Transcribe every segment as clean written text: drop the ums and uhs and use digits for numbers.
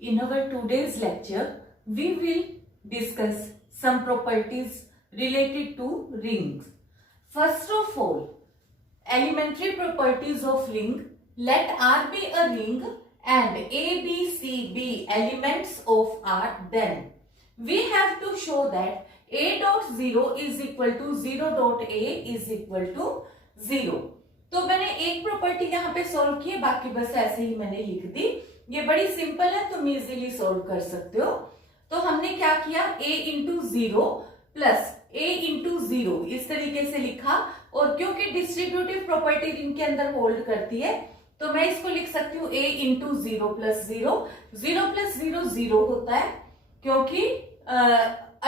In our today's lecture, we will discuss some properties related to rings. First of all, elementary properties of ring. Let R be a ring and A, B, C be elements of R. Then we have to show that A dot 0 is equal to 0 dot A is equal to 0. तो मैंने एक property यहाँ पे solve की है, बाकी बस ऐसे ही मैंने लिख दी. ये बड़ी सिंपल है, तुम इजीली सॉल्व कर सकते हो. तो हमने क्या किया, a into 0 plus a into 0 इस तरीके से लिखा. और क्योंकि डिस्ट्रीब्यूटिव प्रॉपर्टी इनके अंदर होल्ड करती है, तो मैं इसको लिख सकती हूँ a इंटू 0 प्लस 0. 0 प्लस 0 0 होता है, क्योंकि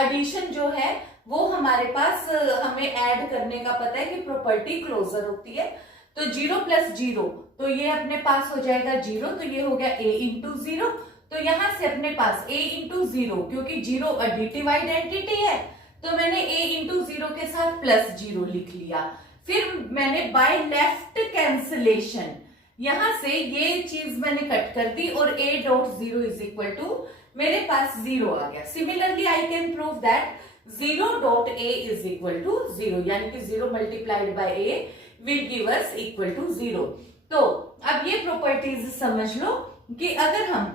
एडिशन जो है वो हमारे पास हमें ऐड करने का पता है कि प्रॉपर्टी क्लोजर होती है. तो 0 प्लस 0, तो ये अपने पास हो जाएगा 0, तो ये हो गया a इंटू 0. तो यहां से अपने पास a इंटू 0, क्योंकि 0 एडिटिव आइडेंटिटी है, तो मैंने a इंटू 0 के साथ प्लस 0 लिख लिया. फिर मैंने बाय लेफ्ट कैंसिलेशन यहां से ये चीज मैंने कट कर दी और a dot 0 is equal to मेरे पास 0 आ गया. Similarly I can prove that 0 dot a is equal to 0, यानी कि 0 multiplied by a will give us equal to 0. तो अब ये प्रॉपर्टीज समझ लो कि अगर हम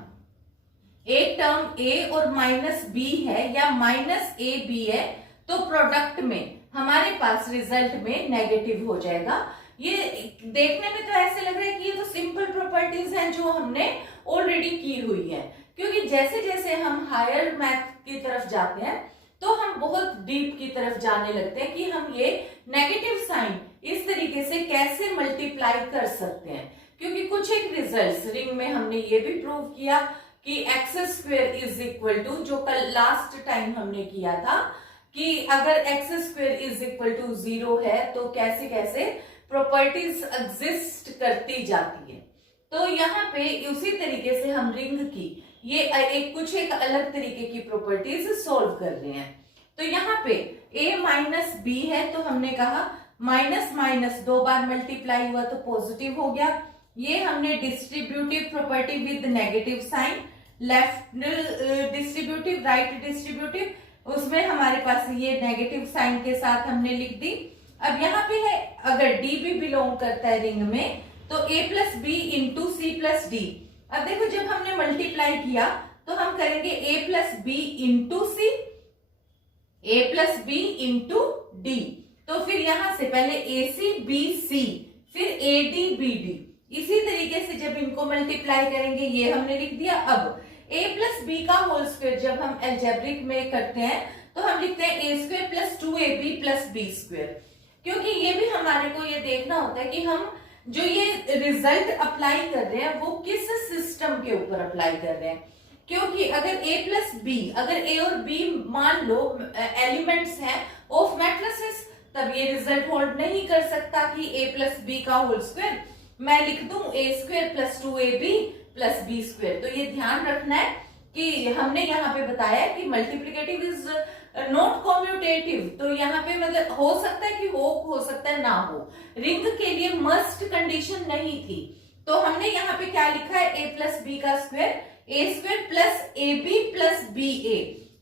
एक टर्म a और माइनस b है या माइनस a b है, तो प्रोडक्ट में हमारे पास रिजल्ट में नेगेटिव हो जाएगा. ये देखने में तो ऐसे लग रहा है कि ये तो सिंपल प्रॉपर्टीज हैं जो हमने ऑलरेडी की हुई है, क्योंकि जैसे जैसे हम हायर मैथ की तरफ जाते हैं तो हम बहुत डीप की तरफ जाने लगते हैं कि हम ये नेगेटिव साइन इस तरीके से कैसे मल्टीप्लाई कर सकते हैं. क्योंकि कुछ एक रिजल्ट्स रिंग में हमने ये भी प्रूव किया कि x square is equal to, जो कल लास्ट टाइम हमने किया था, कि अगर x square is equal to 0 है तो कैसे कैसे प्रॉपर्टीज एग्जिस्ट करती जाती है. तो यहाँ पे उसी तरीके से हम रिंग की ये एक अलग तरीके की प्रॉपर्टीज सॉल्व कर रहे हैं. तो यहाँ पे a माइनस बी है, तो हमने कहा माइनस माइनस 2 बार मल्टीप्लाई हुआ तो पॉजिटिव हो गया. ये हमने distributive property with negative sign, left distributive right distributive, उसमें हमारे पास ये नेगेटिव साइन के साथ हमने लिख दी. अब यहाँ पे है अगर d भी बिलोंग करता है रिंग में, तो a plus b into c plus d. अब देखो जब हमने मल्टीप्लाई किया तो हम करेंगे a plus b into c, a plus b into d. तो फिर यहां से पहले AC BC फिर AD BD, इसी तरीके से जब इनको मल्टीप्लाई करेंगे ये हमने लिख दिया. अब a प्लस बी का होल स्क्वायर जब हम एल्जेब्रिक में करते हैं तो हम लिखते हैं a square plus 2ab plus b square, क्योंकि ये भी हमारे को ये देखना होता है कि हम जो ये रिजल्ट अप्लाई कर रहे हैं वो किस सिस्टम के ऊपर अप्लाई कर रहे हैं. क्योंकि अगर a प्लस बी, अगर a और b मान लो एलिमेंट्स हैं ऑफ मैट्रिसेस, तब ये रिजल्ट होल्ड नहीं कर सकता कि a प्लस बी का होल स्क्वायर मैं लिख दूं a square plus 2ab plus b square. तो ये ध्यान रखना है कि हमने यहाँ पे बताया कि मल्टीप्लिकेटिव इज नॉट कॉम्यूटेटिव. तो यहाँ पे मतलब हो सकता है कि हो सकता है ना हो. रिंग के लिए मस्ट कंडीशन नहीं थी, तो हमने यहाँ पे क्या लिखा है, a प्लस बी का square, a square plus ab plus ba.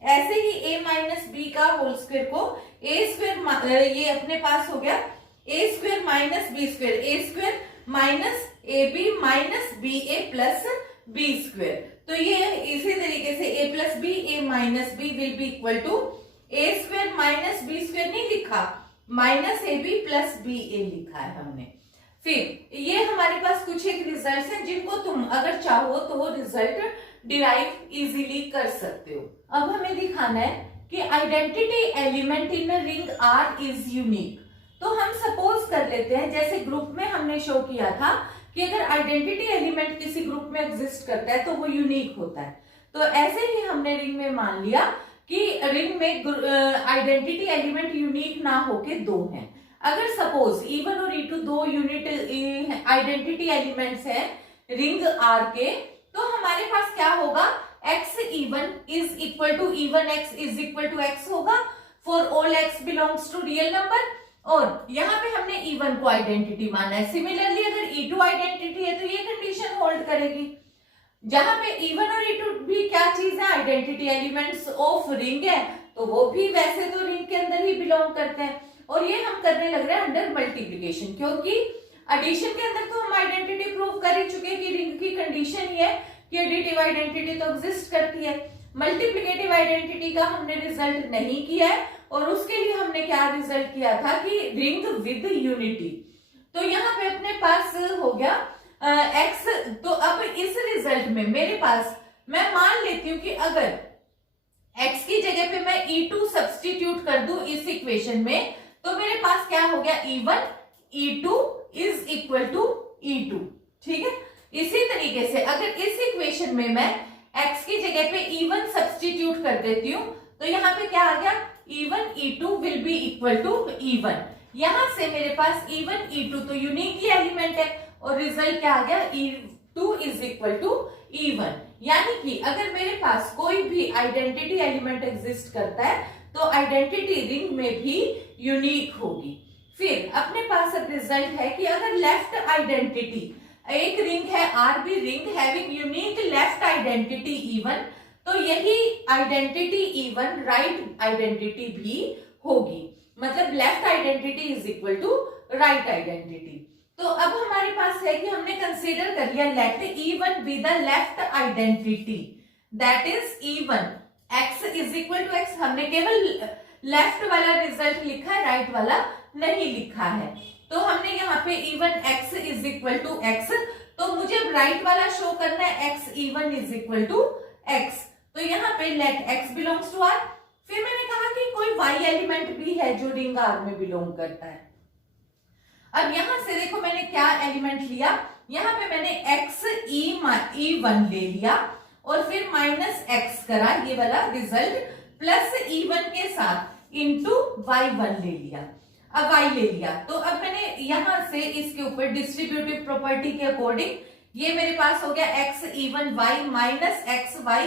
ऐसे ही a माइनस बी का होल स्क्वायर को a स्क्वायर, ये अपने पास हो गया a square minus b square, a square minus ab minus ba plus b square. तो ये इसी तरीके से a plus b, a minus b will be equal to a square minus b square नहीं लिखा, माइनस ab प्लस ba लिखा है हमने. फिर ये हमारे पास कुछ एक रिजल्ट्स हैं जिनको तुम अगर चाहो तो रिजल्ट डिराइव इजीली कर सकते हो. अब हमें दिखाना है कि identity element in ring R is unique. तो हम सपोज कर लेते हैं, जैसे ग्रुप में हमने शो किया था कि अगर आइडेंटिटी एलिमेंट किसी ग्रुप में एग्जिस्ट करता है तो वो यूनिक होता है. तो ऐसे ही हमने रिंग में मान लिया कि रिंग में आइडेंटिटी एलिमेंट यूनिक ना होके 2 हैं. अगर सपोज E1 और E2 दो यूनिट आइडेंटिटी एलिमेंट्स हैं रिंग R के, तो हमारे पास क्या होगा, x E1 is equal to E1x is equal to x होगा for all x belongs to real number. और यहाँ पे हमने E1 को आइडेंटिटी माना है. सिमिलरली अगर E2 आइडेंटिटी है तो ये कंडीशन होल्ड करेगी. जहां पे E1 और E2 भी आइडेंटिटी एलिमेंट्स ऑफ रिंग है तो वो भी वैसे तो रिंग के अंदर ही बिलोंग करते हैं। और ये हम करने लग रहे हैं अंडर मल्टीप्लीकेशन, क्योंकि एडिशन के अंदर तो हम आइडेंटिटी प्रूव कर ही चुके हैं कि रिंग की कंडीशन ही है कि एडिटिव आइडेंटिटी तो एग्जिस्ट करती है। मल्टीप्लिकेटिव आइडेंटिटी का हमने रिजल्ट नहीं किया है और उसके लिए हमने क्या रिजल्ट किया था कि रिंग विद यूनिटी। तो यहाँ पे अपने पास हो गया एक्स। तो अब इस रिजल्ट में मेरे पास मैं मान लेती हूँ कि अगर x की जगह पे मैं E2 सब्स्टिट्यूट कर दूं इस इक्वेशन में तो मेरे पास क्या हो गया E1 E2 is equal to E2। ठीक है, इसी तरीके से अगर इस इक्वेशन में मैं x की जगह पे E1 सब्स्टिट्यूट कर देती हूं तो यहाँ पे क्या आ गया E1 E2 will be equal to E1। यहां से मेरे पास E1 E2 तो यूनिक ही एलिमेंट है और रिजल्ट क्या आ गया E2 is equal to E1। यानी कि अगर मेरे पास कोई भी आइडेंटिटी एलिमेंट एग्जिस्ट करता है तो आइडेंटिटी रिंग में भी यूनिक होगी। फिर अपने पास अब रिजल्ट है कि अगर लेफ्ट आइडेंटिटी, एक रिंग है R be ring having unique left identity E1, तो यही आइडेंटिटी E1 राइट आइडेंटिटी भी होगी। मतलब left identity is equal to right identity. तो अब हमारे पास है कि हमने कंसीडर कर लिया let E1 be the left identity that is E1 x is equal to x। हमने केवल लेफ्ट वाला रिजल्ट लिखा है, राइट वाला नहीं लिखा है। तो हमने यहाँ पे E1 x is equal to x, तो मुझे राइट वाला शो करना है x E1 is equal to x। तो यहाँ पे let x belongs to R। फिर मैंने कहा कि कोई y एलिमेंट भी है जो रिंग R में बिलोंग करता है। अब यहां से देखो मैंने क्या एलिमेंट लिया, यहाँ पे मैंने x E1 ले लिया और फिर माइनस x करा, ये वाला रिजल्ट प्लस E1 के साथ इंटू y1 ले लिया। अब y ले लिया तो अब मैंने यहां से इसके ऊपर डिस्ट्रीब्यूटिव प्रॉपर्टी के अकॉर्डिंग ये मेरे पास हो गया x E1y minus xy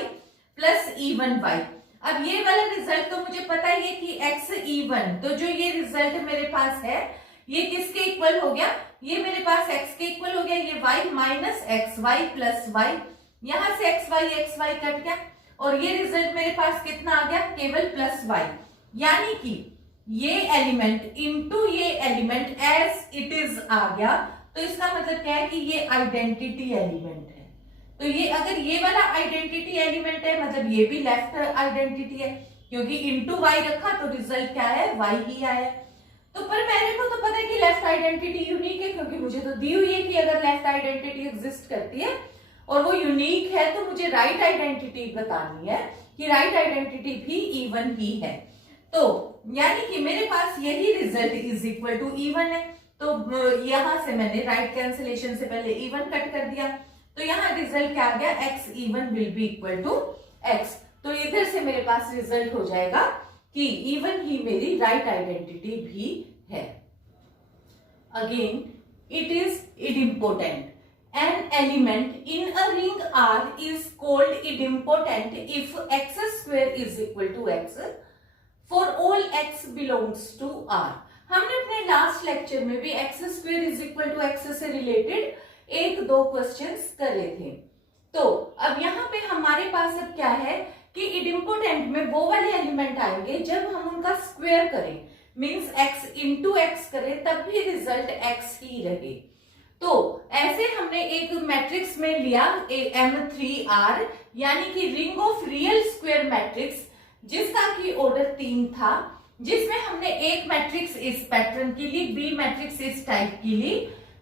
plus E1y। अब ये वाला रिजल्ट तो मुझे पता ही है कि x E1, तो जो ये रिजल्ट मेरे पास है ये किसके इक्वल हो गया, ये मेरे पास x के इक्वल हो गया, ये y minus xy plus y, यहां से xy कट गया और ये रिजल्ट मेरे पास कितना आ गया, केवल प्लस y। यानी कि ये एलिमेंट इनटू ये एलिमेंट एज इट इज आ गया। तो इसका मतलब क्या है कि ये आइडेंटिटी एलिमेंट है। तो ये अगर ये वाला आइडेंटिटी एलिमेंट है मतलब ये भी लेफ्ट आइडेंटिटी है, क्योंकि इनटू y रखा तो रिजल्ट क्या है, y ही आया। तो पर मेरे को तो पता है कि लेफ्ट आइडेंटिटी यूनिक है, क्योंकि मुझे तो दी हुई है कि अगर लेफ्ट आइडेंटिटी एग्जिस्ट करती है और वो यूनिक है तो मुझे राइट आइडेंटिटी बतानी है कि राइट आइडेंटिटी भी E1 ही है। तो यानी कि मेरे पास यही result is equal to E1 है। तो यहां से मैंने राइट कैंसिलेशन से पहले E1 कट कर दिया, तो यहाँ रिजल्ट क्या आ गया, x E1 will be equal to x। तो इधर से मेरे पास रिजल्ट हो जाएगा कि E1 ही मेरी राइट आइडेंटिटी भी है। Again it is idempotent. An element in a ring R is called idempotent if x square is equal to x for all x belongs to R. हमने अपने लास्ट लेक्चर में भी x square is equal to x से related एक दो questions करे थे। तो अब यहाँ पे हमारे पास अब क्या है कि idempotent में वो वाले एलिमेंट आएंगे जब हम उनका स्क्वायर करें, मींस x इंटू एक्स करें तब भी रिजल्ट x ही रहे। तो ऐसे हमने एक मैट्रिक्स में लिया M3R, यानी कि ring of real square matrix जिसका की ऑर्डर 3 था, जिसमें हमने एक मैट्रिक्स इस पैटर्न की ली, बी मैट्रिक्स इस टाइप की ली।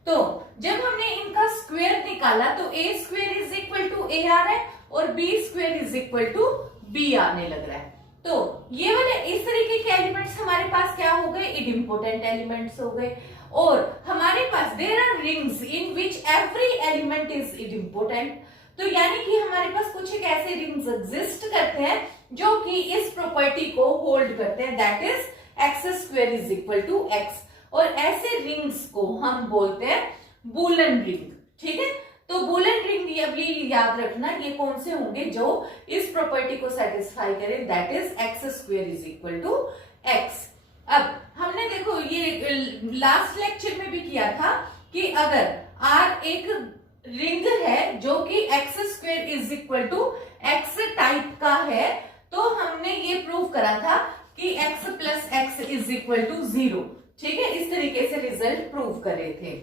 तो जब हमने इनका स्क्वायर निकाला तो a square is equal to AR है और b square is equal to B आने लग रहा है। तो ये वाले इस तरीके के एलिमेंट्स हमारे पास क्या हो गए, idempotent एलिमेंट्स हो गए। और हमारे पास there are rings in which every element is idempotent। तो यानी कि हमारे पास कुछ एक ऐसे रिंग्स एग्जिस्ट करते हैं जो कि इस प्रॉपर्टी को होल्ड करते हैं, that is x square is equal to x. और ऐसे रिंग्स को हम बोलते हैं बूलन रिंग। ठीक है, तो बूलन रिंग अब ये याद रखना ये कौन से होंगे जो इस प्रॉपर्टी को सेटिस्फाई करें, that is x square is equal to x. अब हमने देखो ये लास्ट लेक्चर में भी किया था कि अगर R एक रिंग है जो कि x square is equal to x type का है इक्वल टू 0। ठीक है, इस तरीके से रिजल्ट प्रूव कर रहे थे।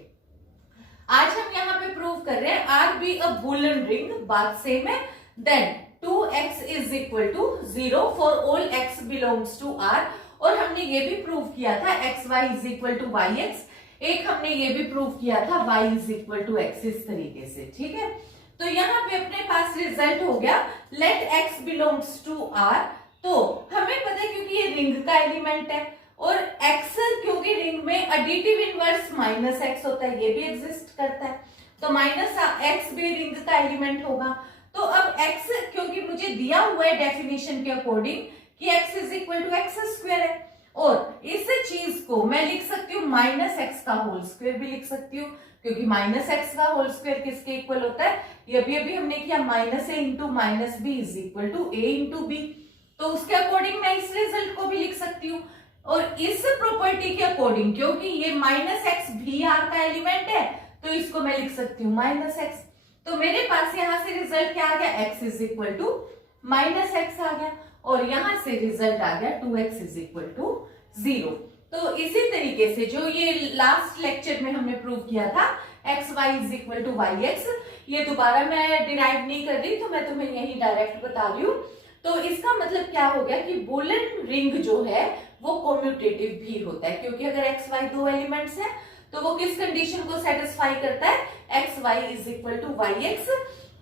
आज हम यहाँ पे प्रूव कर रहे हैं R be a Boolean ring, बात सेम है। Then 2x is equal to 0 for all x belongs to r। और हमने ये भी प्रूव किया था xy is equal to yx। एक हमने ये भी प्रूव किया था y is equal to x, इस तरीके से। ठीक है, तो यहाँ पे अपने पास रिजल्ट हो गया let x belongs to r। तो हमें पता है क्योंकि ये रिंग का एलिमेंट है और x क्योंकि रिंग में एडिटिव इनवर्स माइनस x होता है, ये भी एग्जिस्ट करता है, तो माइनस x भी रिंग का एलिमेंट होगा। तो अब x क्योंकि मुझे दिया हुआ है डेफिनेशन के अकॉर्डिंग कि x is equal to x square है, और इस चीज को मैं लिख सकती हूँ माइनस एक्स का होल स्क्वायर भी लिख सकती हूँ, क्योंकि माइनस एक्स का होल स्क्वायर किसके इक्वल होता है, ये अभी हमने किया minus a into minus b is equal to a into b. तो उसके अकॉर्डिंग मैं इस रिजल्ट को भी लिख सकती हूँ। और इस प्रॉपर्टी के अकॉर्डिंग क्योंकि ये माइनस एक्स भी आर का एलिमेंट है, तो इसको मैं लिख सकती हूँ माइनस एक्स। तो मेरे पास यहां से रिजल्ट क्या आ गया, x is equal to minus x आ गया, और यहां से रिजल्ट आ गया 2x इज इक्वल टू 0। तो इसी तरीके से जो ये लास्ट लेक्चर में हमने प्रूव किया था x y is equal to y x, ये दोबारा मैं डिराइव नहीं कर रही, तो मैं तुम्हें यही डायरेक्ट बता रही हूँ। तो इसका मतलब क्या हो गया कि बूलियन रिंग जो है वो कम्यूटेटिव भी होता है, क्योंकि अगर एक्स वाई दो एलिमेंट्स हैं तो वो किस कंडीशन को सेटिस्फाई करता है, x y is equal to y x.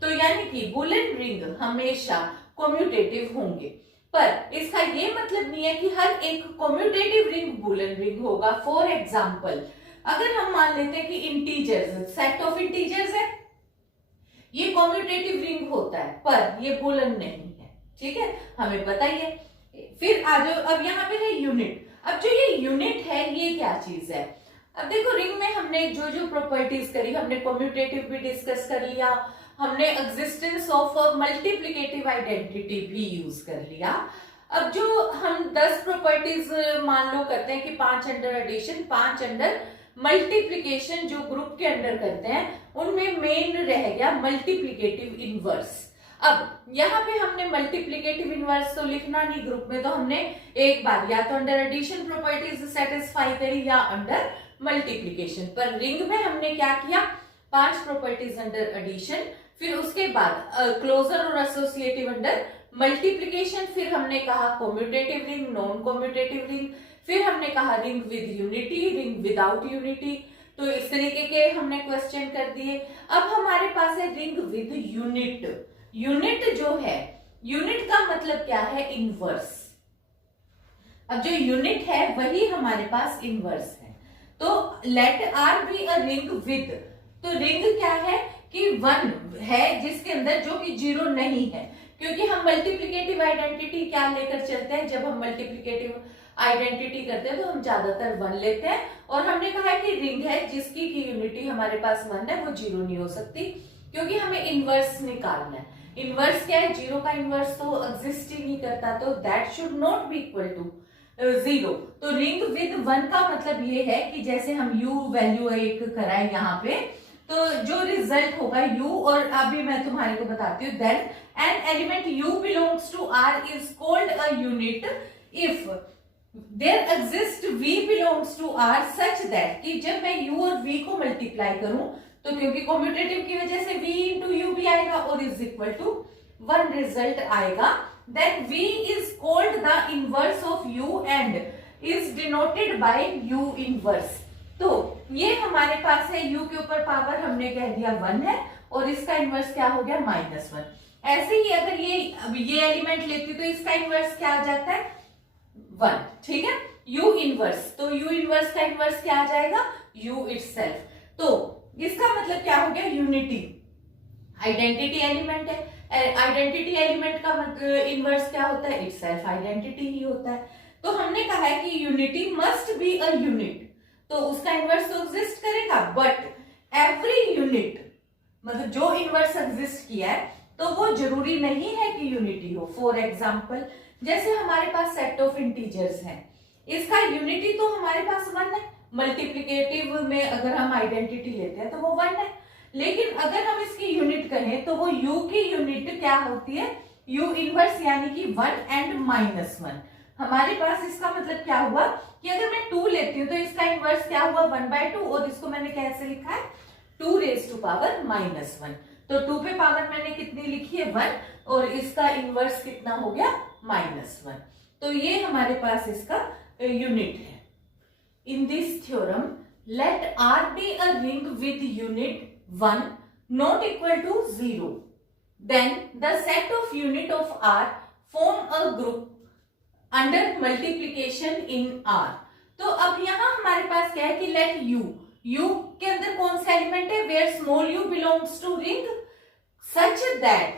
तो यानी कि बूलियन रिंग हमेशा कम्यूटेटिव होंगे, पर इसका ये मतलब नहीं है कि हर एक कम्यूटेटिव रिंग बूलियन रिंग होगा। फॉर एग्जाम्पल अगर हम मान लेते हैं कि इंटीजर्स, सेट ऑफ इंटीजर्स है, ये कम्यूटेटिव रिंग होता है, पर ये बूलियन नहीं है। ठीक है, हमें पता ही है। फिर आ जाओ, अब यहाँ पे है यूनिट। अब जो ये यूनिट है ये क्या चीज है, अब देखो रिंग में हमने जो जो प्रॉपर्टीज करी, हमने कम्यूटेटिव भी डिस्कस कर लिया, हमने एग्जिस्टेंस ऑफ मल्टीप्लिकेटिव आइडेंटिटी भी यूज कर लिया। अब जो हम 10 प्रॉपर्टीज मान लो करते हैं कि 5 अंडर एडिशन, 5 अंडर मल्टीप्लिकेशन जो ग्रुप के अंडर करते हैं, उनमें मेन रह गया मल्टीप्लिकेटिव इनवर्स। अब यहाँ पे हमने मल्टीप्लिकेटिव इनवर्स तो लिखना नहीं ग्रुप में, तो हमने एक बार या तो अंडर एडिशन प्रॉपर्टीज सेटिस्फाई करी या अंडर मल्टीप्लिकेशन। पर रिंग में हमने क्या किया, 5 प्रॉपर्टीज अंडर एडिशन, फिर उसके बाद क्लोजर और एसोसिएटिव अंडर मल्टीप्लिकेशन, फिर हमने कहा commutative ring, non commutative ring, फिर हमने कहा ring with unity, ring without unity. तो इस तरीके के हमने क्वेश्चन कर दिए। अब हमारे पास है रिंग विद यूनिट। यूनिट जो है, यूनिट का मतलब क्या है, इनवर्स। अब जो यूनिट है वही हमारे पास इनवर्स है। तो let R be a ring with, तो रिंग क्या है कि 1 है जिसके अंदर जो कि 0 नहीं है, क्योंकि हम मल्टीप्लिकेटिव आइडेंटिटी क्या लेकर चलते हैं, जब हम मल्टीप्लिकेटिव आइडेंटिटी करते हैं तो हम ज्यादातर 1 लेते हैं, और हमने कहा है कि रिंग है जिसकी की यूनिटी हमारे पास 1 है, वो 0 नहीं हो सकती, क्योंकि हमें इनवर्स निकालना है। इनवर्स क्या है, 0 का इनवर्स तो एग्जिस्ट ही नहीं करता, तो that should not be equal to 0। तो रिंग विद 1 का मतलब ये है कि जैसे हम u वैल्यू एक कराए यहाँ पे, तो जो रिजल्ट होगा u, और अभी मैं तुम्हारे को बताती हूँ, then an element u belongs to r is called a unit if there exist v belongs to r such that, कि जब मैं u और v को मल्टीप्लाई करूं, तो क्योंकि कम्यूटेटिव की वजह से v इंटू यू भी आएगा और इज इक्वल टू 1 रिजल्ट आएगा, then v is called the inverse of u and is denoted by u inverse। तो ये हमारे पास है u के ऊपर पावर हमने कह दिया 1 है, और इसका इनवर्स क्या हो गया -1। ऐसे ही अगर ये एलिमेंट लेती तो इसका इनवर्स क्या आ जाता है 1। ठीक है, u इनवर्स, तो u इनवर्स का इनवर्स क्या आ जाएगा, u itself। तो इसका मतलब क्या हो गया, यूनिटी आइडेंटिटी एलिमेंट है, आइडेंटिटी एलिमेंट का इनवर्स क्या होता है, इटसेल्फ आइडेंटिटी ही होता है। तो हमने कहा है कि unity must be a unit, तो उसका इनवर्स तो एग्जिस्ट करेगा, बट एवरी यूनिट मतलब जो इनवर्स एग्जिस्ट किया है तो वो जरूरी नहीं है कि यूनिटी हो। फॉर एग्जाम्पल जैसे हमारे पास सेट ऑफ इंटीजर्स है, इसका यूनिटी तो हमारे पास 1 है, मल्टीप्लिकेटिव में अगर हम आइडेंटिटी लेते हैं तो वो 1 है, लेकिन अगर हम इसकी यूनिट कहें तो वो u की यूनिट क्या होती है, u इनवर्स, यानी कि 1 एंड -1। हमारे पास इसका मतलब क्या हुआ कि अगर मैं 2 लेती हूँ तो इसका इनवर्स क्या हुआ 1/2 और इसको मैंने कैसे लिखा है 2 raised to power -1। तो 2 पे पावर मैंने कितनी लिखी है 1 और इसका इनवर्स कितना हो गया -1। तो ये हमारे पास इसका यूनिट है। In this theorem let R be a ring with unit 1 not equal to 0, then the set of unit of R form a group under multiplication in R। तो अब यहाँ हमारे पास क्या है कि let U के अंदर कौन सा एलिमेंट है where small u belongs to ring such that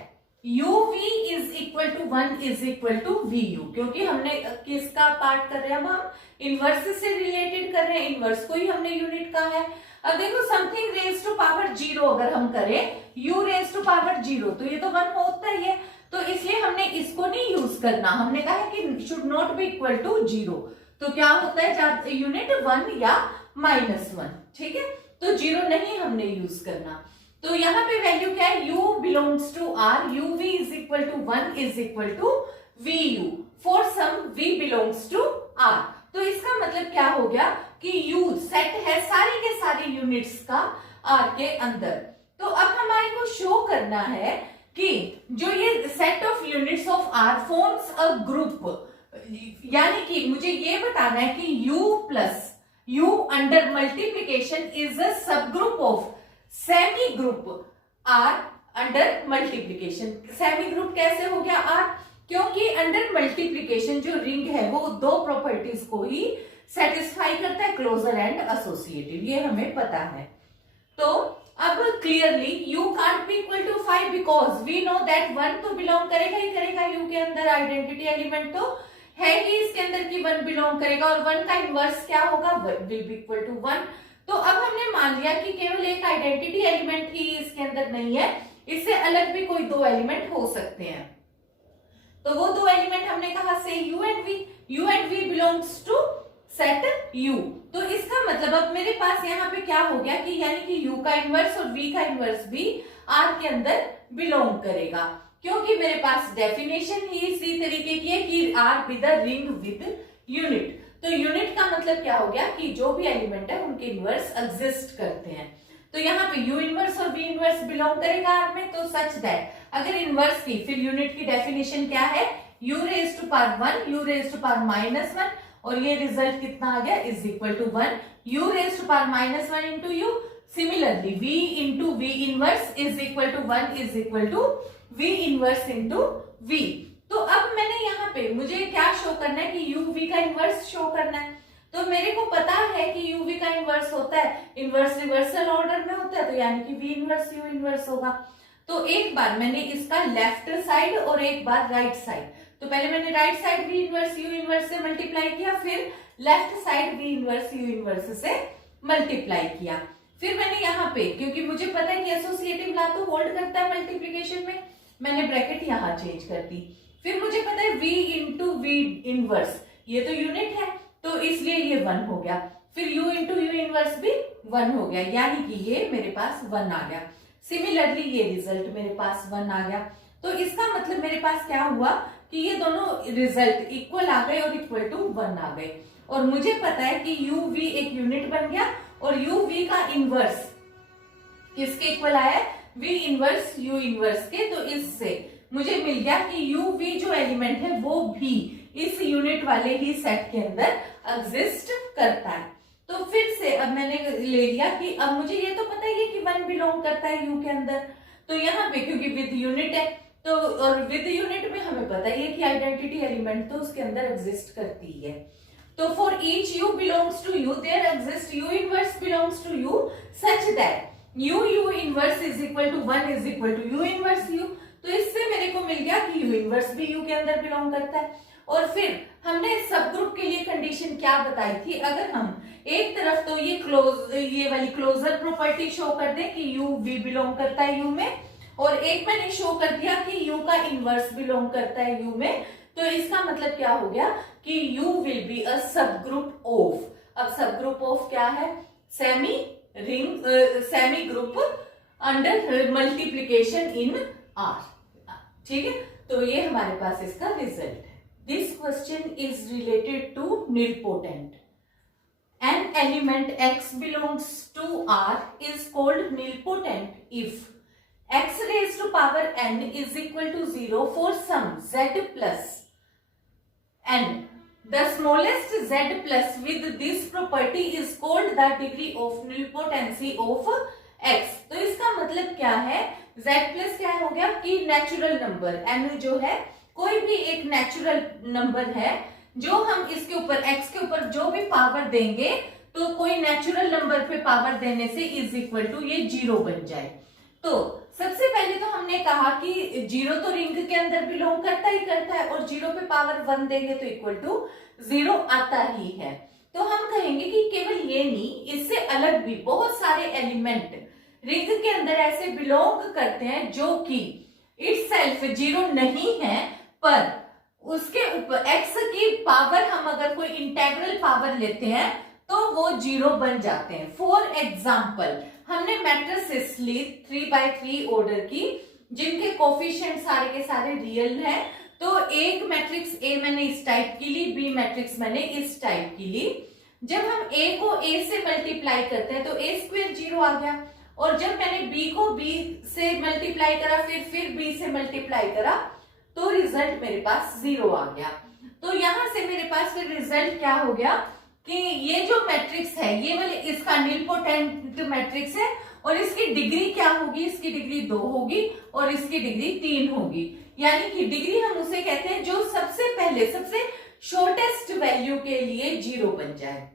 uv is equal to 1 is equal to vu। क्योंकि हमने किसका पार्ट कर रहे हैं, अब हम इनवर्स से रिलेटेड कर रहे हैं, इनवर्स को ही हमने यूनिट कहा है। अब देखो समथिंग रेज टू पावर 0 अगर हम करें u रेज टू पावर 0 तो ये तो 1 होता ही है, तो इसलिए हमने इसको नहीं यूज करना। हमने कहा है कि should not be equal to 0। तो क्या होता है यूनिट 1 या -1, ठीक है। तो 0 नहीं हमने यूज करना। तो यहाँ पे वैल्यू क्या है u belongs to r, uv is equal to 1 is equal to vu for some v belongs to r। तो इसका मतलब क्या हो गया कि u सेट है सारे के सारे यूनिट्स का r के अंदर। तो अब हमारे को शो करना है कि जो ये set of units of r forms a group, यानी कि मुझे ये बताना है कि u under multiplication is a subgroup of semigroup R under multiplication. Semigroup कैसे हो गया R? क्योंकि अंडर मल्टीप्लीकेशन जो रिंग है वो दो प्रॉपर्टीज को ही सेटिस्फाई करता है, क्लोजर एंड एसोसिएटिव, ये हमें पता है। तो अब clearly u can't be equal to 5 because we know that 1 तो बिलोंग करेगा ही करेगा u के अंदर, आइडेंटिटी एलिमेंट तो है ही इसके अंदर कि 1 बिलोंग करेगा और 1 का इनवर्स क्या होगा विल बी इक्वल टू 1। तो अब हमने मान लिया कि केवल एक आइडेंटिटी एलिमेंट ही इसके अंदर नहीं है, इससे अलग भी कोई 2 एलिमेंट हो सकते हैं। तो वो 2 एलिमेंट हमने कहा से u and v belongs to set u। तो इसका मतलब अब मेरे पास यहाँ पे क्या हो गया कि यानी कि u का इनवर्स और v का इनवर्स भी r के अंदर बिलोंग करेगा, क्योंकि मेरे पास डेफिनेशन ही इसी तरीके की है कि r be the ring with unit. तो यूनिट का मतलब क्या हो गया कि जो भी एलिमेंट है उनके इनवर्स एग्जिस्ट करते हैं। तो यहाँ पे u इनवर्स और v इनवर्स बिलोंग करेगा R में, तो सच दैट अगर इनवर्स की फिर यूनिट की डेफिनेशन क्या है u raise to power 1 u raise to power -1 और ये रिजल्ट कितना आ गया is equal to 1 u raise to power -1 into u। Similarly v into v inverse is equal to 1 is equal to v inverse into v। तो अब मैंने यहाँ पे मुझे क्या शो करना है कि uv का इनवर्स शो करना है। तो मेरे को पता है कि uv का इनवर्स होता है इनवर्स रिवर्सल ऑर्डर में होता है, तो यानी कि v इनवर्स u इनवर्स होगा। तो एक बार मैंने इसका लेफ्ट साइड और एक बार राइट साइड, तो पहले मैंने right side v inverse u inverse से मल्टीप्लाई किया, फिर left side v inverse u inverse से मल्टीप्लाई किया। फिर मैंने यहाँ पे क्योंकि मुझे पता है कि एसोसिएटिव लॉ तो होल्ड करता है मल्टीप्लीकेशन में, मैंने ब्रैकेट यहाँ चेंज कर दी। फिर मुझे पता है v इंटू v इनवर्स ये तो यूनिट है तो इसलिए ये 1 हो गया, फिर u इंटू u इनवर्स भी 1 हो गया, यानी कि ये मेरे पास 1 आ गया। सिमिलरली ये रिजल्ट मेरे पास 1 आ गया। तो इसका मतलब मेरे पास क्या हुआ कि ये दोनों रिजल्ट इक्वल आ गए और इक्वल टू 1 आ गए। और मुझे पता है कि u v एक यूनिट बन गया और u v का इनवर्स किसके इक्वल आया है v इनवर्स u इनवर्स के। तो इससे मुझे मिल गया कि u v जो एलिमेंट है वो भी इस यूनिट वाले ही सेट के अंदर एग्जिस्ट करता है। तो फिर से अब मैंने ले लिया कि अब मुझे ये तो पता ही है कि 1 बिलोंग करता है u के अंदर, तो यहाँ पे क्योंकि विद यूनिट है तो और विद यूनिट में हमें पता ही है कि आइडेंटिटी एलिमेंट तो उसके अंदर एग्जिस्ट करती है। तो for each u belongs to u there exist u inverse belongs to u such that u inverse is equal to 1 is equal to u inverse u। तो इससे मेरे को मिल गया कि u इनवर्स भी u के अंदर बिलोंग करता है। और फिर हमने सब ग्रुप के लिए कंडीशन क्या बताई थी, अगर हम एक तरफ तो ये वाली क्लोजर प्रॉपर्टी शो कर दे कि u v बिलोंग करता है u में, और एक मैंने शो कर दिया कि u का इनवर्स बिलोंग करता है u में, तो इसका मतलब क्या हो गया कि u will be a subgroup of. अब सब ग्रुप ऑफ क्या है सेमी ग्रुप अंडर मल्टीप्लीकेशन इन R, ठीक है। तो ये हमारे पास इसका रिजल्ट है। This question is related to nilpotent. An element x belongs to R is called nilpotent if x raised to power n is equal to 0 for some z plus n. The smallest z plus with this property is called the degree of nilpotency of x. तो इसका मतलब क्या है, z plus क्या हो गया कि natural number n जो है कोई भी एक नेचुरल नंबर है जो हम इसके ऊपर x के ऊपर जो भी पावर देंगे तो कोई नेचुरल नंबर पे पावर देने से इज इक्वल टू ये 0 बन जाए। तो सबसे पहले तो हमने कहा कि 0 तो रिंग के अंदर बिलोंग करता ही करता है और 0 पे पावर 1 देंगे तो इक्वल टू 0 आता ही है। तो हम कहेंगे कि केवल ये नहीं, इससे अलग भी बहुत सारे एलिमेंट रिंग के अंदर ऐसे बिलोंग करते हैं जो कि इटसेल्फ 0 नहीं है, पर उसके ऊपर x की पावर हम अगर कोई इंटेग्रल पावर लेते हैं तो वो 0 बन जाते हैं। फॉर एग्जाम्पल हमने मैट्रिसेस ली 3x3 ऑर्डर की जिनके कोफिशिएंट सारे के सारे रियल है। तो एक मैट्रिक्स A मैंने इस टाइप की ली, B मैट्रिक्स मैंने इस टाइप की ली। जब हम A को A से मल्टीप्लाई करते हैं तो A स्क्वायर 0 आ गया, और जब मैंने B को B से मल्टीप्लाई करा फिर B से मल्टीप्लाई करा तो रिजल्ट मेरे पास 0 आ गया। तो यहां से मेरे पास फिर रिजल्ट क्या हो गया कि ये जो मैट्रिक्स है ये वाले इसका निलपोटेंट मैट्रिक्स है और इसकी डिग्री क्या होगी, इसकी डिग्री 2 होगी और इसकी डिग्री 3 होगी। यानी कि डिग्री हम उसे कहते हैं जो सबसे पहले सबसे शॉर्टेस्ट वैल्यू के लिए 0 बन जाए।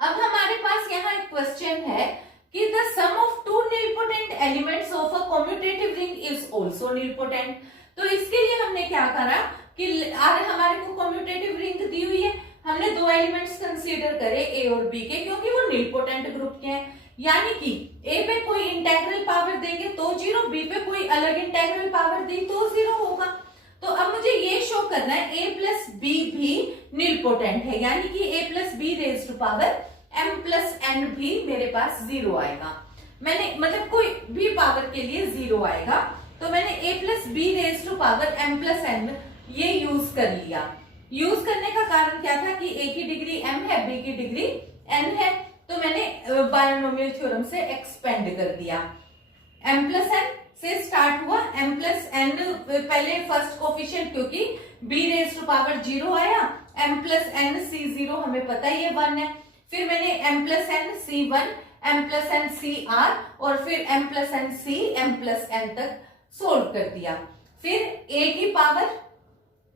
अब हमारे पास यहाँ एक क्वेश्चन है कि the sum of two nilpotent elements of a commutative ring is also nilpotent. तो इसके लिए हमने क्या करा कि हमारे को कम्यूटेटिव रिंग दी हुई है, हमने 2 एलिमेंट्स कंसीडर करे A और B के, क्योंकि वो निलपोटेंट ग्रुप के हैं। यानी कि A पे कोई इंटेग्रल पावर देंगे तो 0, B पे कोई अलग इंटेग्रल पावर दी तो 0 होगा। तो अब मुझे ये शो करना है A प्लस B भी निलपोटेंट है, यानी कि A plus b raise to power m plus n भी मेरे पास 0 आएगा। मैंने मतलब कोई भी पावर के लिए 0 आएगा, तो मैंने a plus b raise to power m plus n ये यूज कर लिया। यूज करने का कारण क्या था कि a की डिग्री m है, b की डिग्री n है, तो मैंने बायनोमियल थ्योरम से एक्सपेंड कर दिया। m प्लस n से स्टार्ट हुआ, m प्लस n पहले फर्स्ट कोफिशिएंट क्योंकि b रेज टू पावर 0 आया, m प्लस n c0 हमें पता ही है 1 है, फिर मैंने m plus n c1 m plus n cr और फिर m plus n c m plus n तक सोल्व कर दिया। फिर a की पावर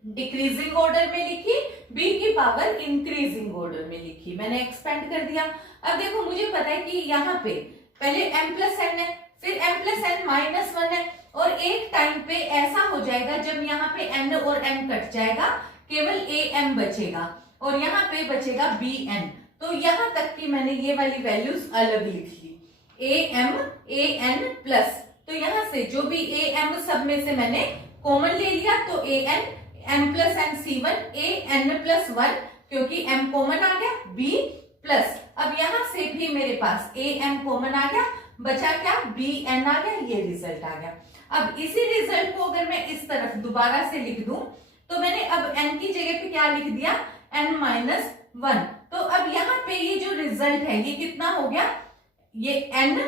डिक्रीजिंग ऑर्डर में लिखी, b की पावर इंक्रीजिंग ऑर्डर में लिखी, मैंने एक्सपेंड कर दिया। अब देखो मुझे पता है कि यहाँ पे पहले m प्लस n है, फिर m प्लस n माइनस 1 है, और एक टाइम पे ऐसा हो जाएगा जब यहाँ पे n और m कट जाएगा, केवल am बचेगा और यहाँ पे बचेगा bn। तो यहाँ तक की मैंने ये वाली वैल्यूज अलग लिख ली, an प्लस, तो यहाँ से जो भी am सब में से मैंने कॉमन ले लिया, तो an m plus n c1 an plus 1 क्योंकि m कॉमन आ गया, b प्लस, अब यहाँ से भी मेरे पास am कॉमन आ गया, बचा क्या bn आ गया, ये रिजल्ट आ गया। अब इसी रिजल्ट को अगर मैं इस तरफ दोबारा से लिख दूं तो मैंने अब n की जगह पे क्या लिख दिया, n माइनस 1। तो अब यहाँ पे ये जो रिजल्ट है ये कितना हो गया, ये n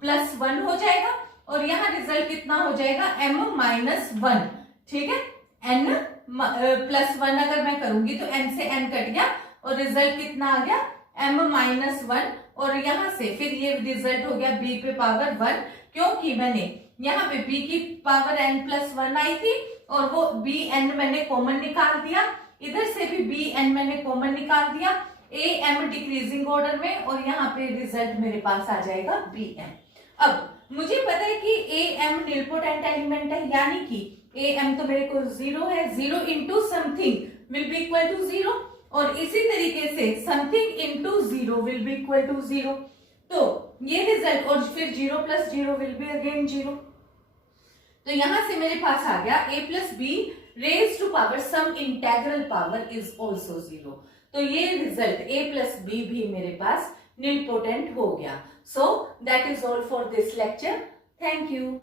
प्लस 1 हो जाएगा और यहाँ रिजल्ट कितना हो जाएगा m माइनस 1। ठीक है, n प्लस 1 अगर मैं करूंगी तो n से n कट गया और रिजल्ट कितना आ गया m माइनस 1, और यहाँ से फिर ये रिजल्ट हो गया b पे पावर 1 क्योंकि मैंने यहाँ पे b की पावर n प्लस 1 आई थी और वो bn मैंने कॉमन निकाल दिया, इधर से भी bn मैंने कॉमन निकाल दिया, am डिक्रीजिंग ऑर्डर में, और यहाँ पे रिजल्ट मेरे पास आ जाएगा bn। अब मुझे पता है कि am निलपोटेंट एलिमेंट है, यानी कि am तो मेरे को 0 है, 0 into something will be equal to 0, और इसी तरीके से something into 0 will be equal to 0। तो ये रिजल्ट, और फिर 0 प्लस 0 विल बी अगेन 0। तो यहां से मेरे पास आ गया a plus b raise to power some integral power is also 0। तो ये रिजल्ट a प्लस बी भी मेरे पास निलपोटेंट हो गया। So that is all for this lecture. Thank you.